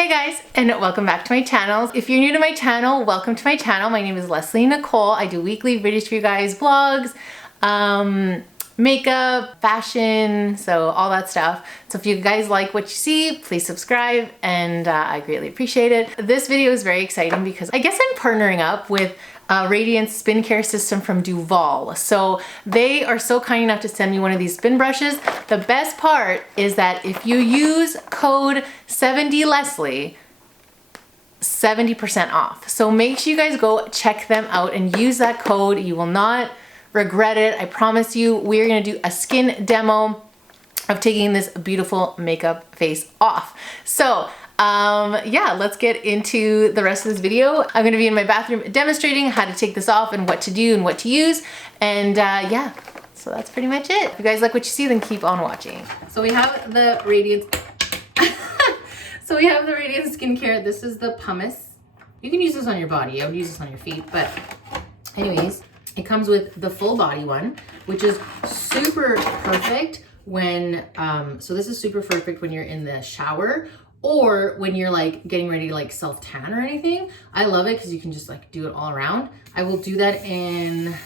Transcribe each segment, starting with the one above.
Hey guys, and welcome back to my channel. If you're new to my channel, welcome to my channel. My name is Leslie Nicole. I do weekly videos for you guys, vlogs, makeup, fashion, so all that stuff. So if you guys like what you see, please subscribe, and I greatly appreciate it. This video is very exciting because I guess I'm partnering up with Radiance spin care system from Duvolle. So they are so kind enough to send me one of these spin brushes. The best part is that if you use code 70Leslie, 70% off. So make sure you guys go check them out and use that code. You will not regret it. I promise you. We're gonna do a skin demo of taking this beautiful makeup face off. So yeah, let's get into the rest of this video. I'm gonna be in my bathroom demonstrating how to take this off and what to do and what to use. And yeah, so that's pretty much it. If you guys like what you see, then keep on watching. So we have the Radiance, so we have the Radiance skincare. This is the pumice. You can use this on your body. I would use this on your feet, but anyways, it comes with the full body one, which is super perfect when, so this is super perfect when you're in the shower or when you're like getting ready to like self tan or anything. I love it because you can just like do it all around. I will do that in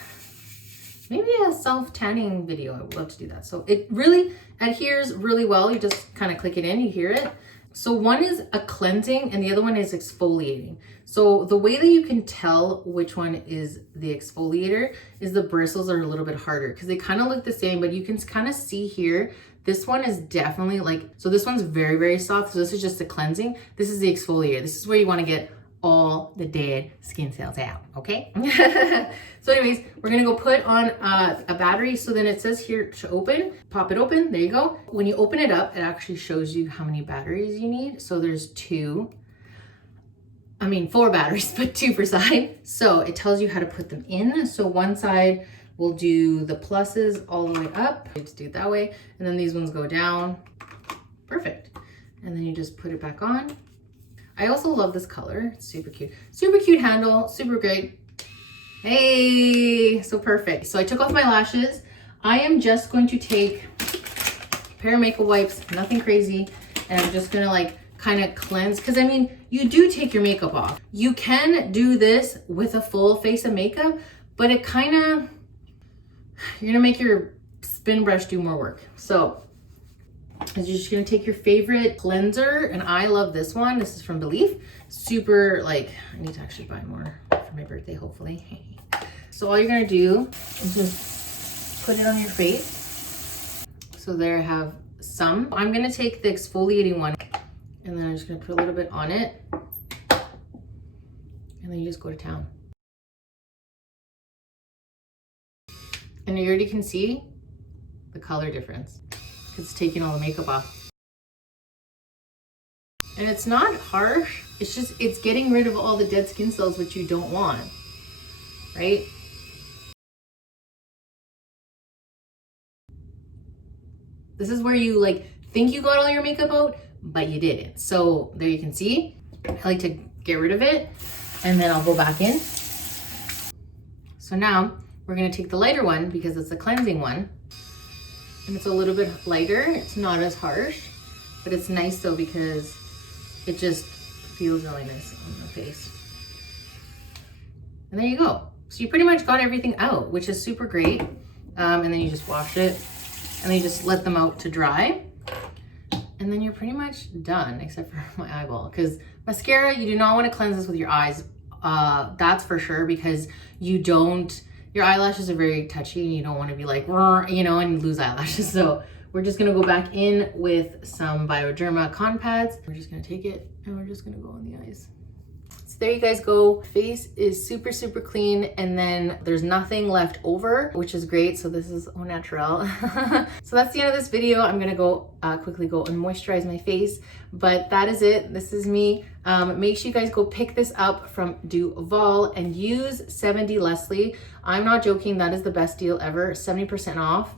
maybe a self tanning video. I would love to do that. So it really adheres really well. You just kind of click it in, you hear it. So one is a cleansing and the other one is exfoliating. So the way that you can tell which one is the exfoliator is the bristles are a little bit harder because they kind of look the same, but you can kind of see here, this one is definitely like, so this one's very, very soft. So this is just the cleansing. This is the exfoliator. This is where you want to get all the dead skin cells out, okay? So anyways, we're gonna go put on a battery. So then it says here to open, pop it open, there you go. When you open it up, it actually shows you how many batteries you need. So there's four batteries, but two per side. So it tells you how to put them in. So one side we'll do the pluses all the way up. Just do it that way. And then these ones go down. Perfect. And then you just put it back on. I also love this color. It's super cute. Super cute handle, super great. Hey, so perfect. So I took off my lashes. I am just going to take a pair of makeup wipes, nothing crazy. And I'm just gonna like kind of cleanse. Cause I mean, you do take your makeup off. You can do this with a full face of makeup, but it kind of, you're gonna make your spin brush do more work. So you're just gonna take your favorite cleanser, and I love this one. This is from Belief. Super, like, I need to actually buy more for my birthday, hopefully. So all you're gonna do is just put it on your face. So there I have some. I'm gonna take the exfoliating one, and then I'm just gonna put a little bit on it, and then you just go to town. And you already can see the color difference because it's taking all the makeup off. And it's not harsh, it's just, it's getting rid of all the dead skin cells which you don't want, right? This is where you like think you got all your makeup out, but you didn't. So there you can see, I like to get rid of it and then I'll go back in. So now we're gonna take the lighter one because it's a cleansing one. And it's a little bit lighter. It's not as harsh, but it's nice though because it just feels really nice on the face. And there you go. So you pretty much got everything out, which is super great. And then you just wash it and then you just let them out to dry. And then you're pretty much done, except for my eyeball. Because mascara, you do not want to cleanse this with your eyes. That's for sure, because you don't, your eyelashes are very touchy and you don't want to be like, you know, and lose eyelashes. So we're just going to go back in with some Bioderma Con Pads. We're just going to take it and we're just going to go on the eyes. So there you guys go. Face is super, super clean. And then there's nothing left over, which is great. So this is au naturel. So that's the end of this video. I'm going to go quickly go and moisturize my face, but that is it. This is me. Make sure you guys go pick this up from Duvolle and use 70Leslie. I'm not joking. That is the best deal ever. 70% off.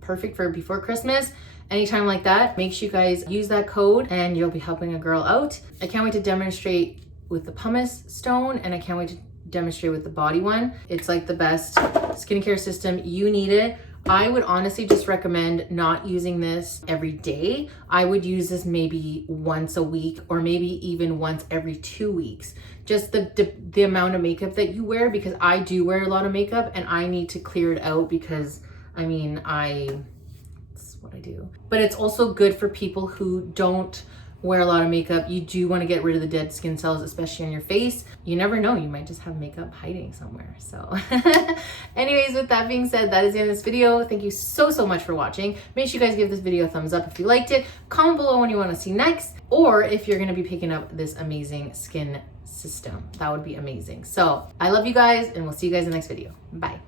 Perfect for before Christmas. Anytime like that. Make sure you guys use that code and you'll be helping a girl out. I can't wait to demonstrate with the pumice stone, and I can't wait to demonstrate with the body one. It's like the best skincare system. You need it. I would honestly just recommend not using this every day. I would use this maybe once a week or maybe even once every 2 weeks. Just the amount of makeup that you wear, because I do wear a lot of makeup and I need to clear it out because I mean, that's what I do. But it's also good for people who don't wear a lot of makeup. You do want to get rid of the dead skin cells, especially on your face. You never know, you might just have makeup hiding somewhere. So anyways, with that being said, that is the end of this video. Thank you so much for watching. Make sure you guys give this video a thumbs up if you liked it. Comment below what you want to see next, or if you're going to be picking up this amazing skin system. That would be amazing. So I love you guys, and we'll see you guys in the next video. Bye.